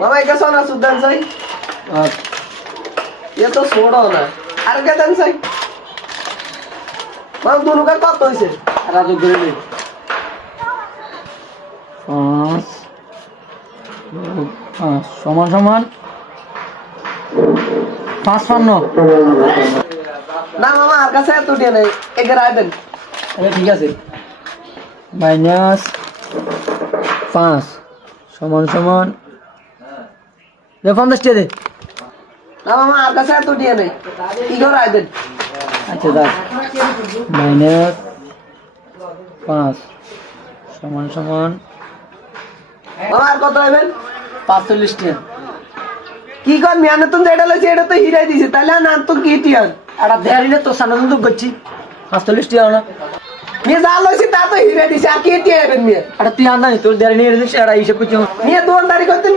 মামা এটা সোনা সুদান সাই ये तो छोड़ो ना আর কে দেন সাই মাম দুনো কা কত হইছে রাজু করে নে 5 সমান সমান 55 না মামা আর কাছে এত দিয়ে নাই এগার আইবেন ঠিক আছে -5 সমান সমান 50 দে না মামা আর কাছে এত দিয়ে নাই ইগর আইবেন আচ্ছা দাও -5 সমান সমান মামা আর কত আইবেন 45 টাকা কি কর মিয়ানে তুমি যেটা লইছে এটা তো হিরাই দিছে তাহলে না তো কি টিয়ান আটা দেয়ারিনে তো সানন্দ তো করছি 45 টাকা না মিয়া যা লইছে তা তো হিরাই দিছে আর কি টিয়াবেন মিয়া আটা তুই আন্দানি তোর দেয়ারিনে এর দিছে আটা হিসাব করছি মিয়া দোকানদারি করতেন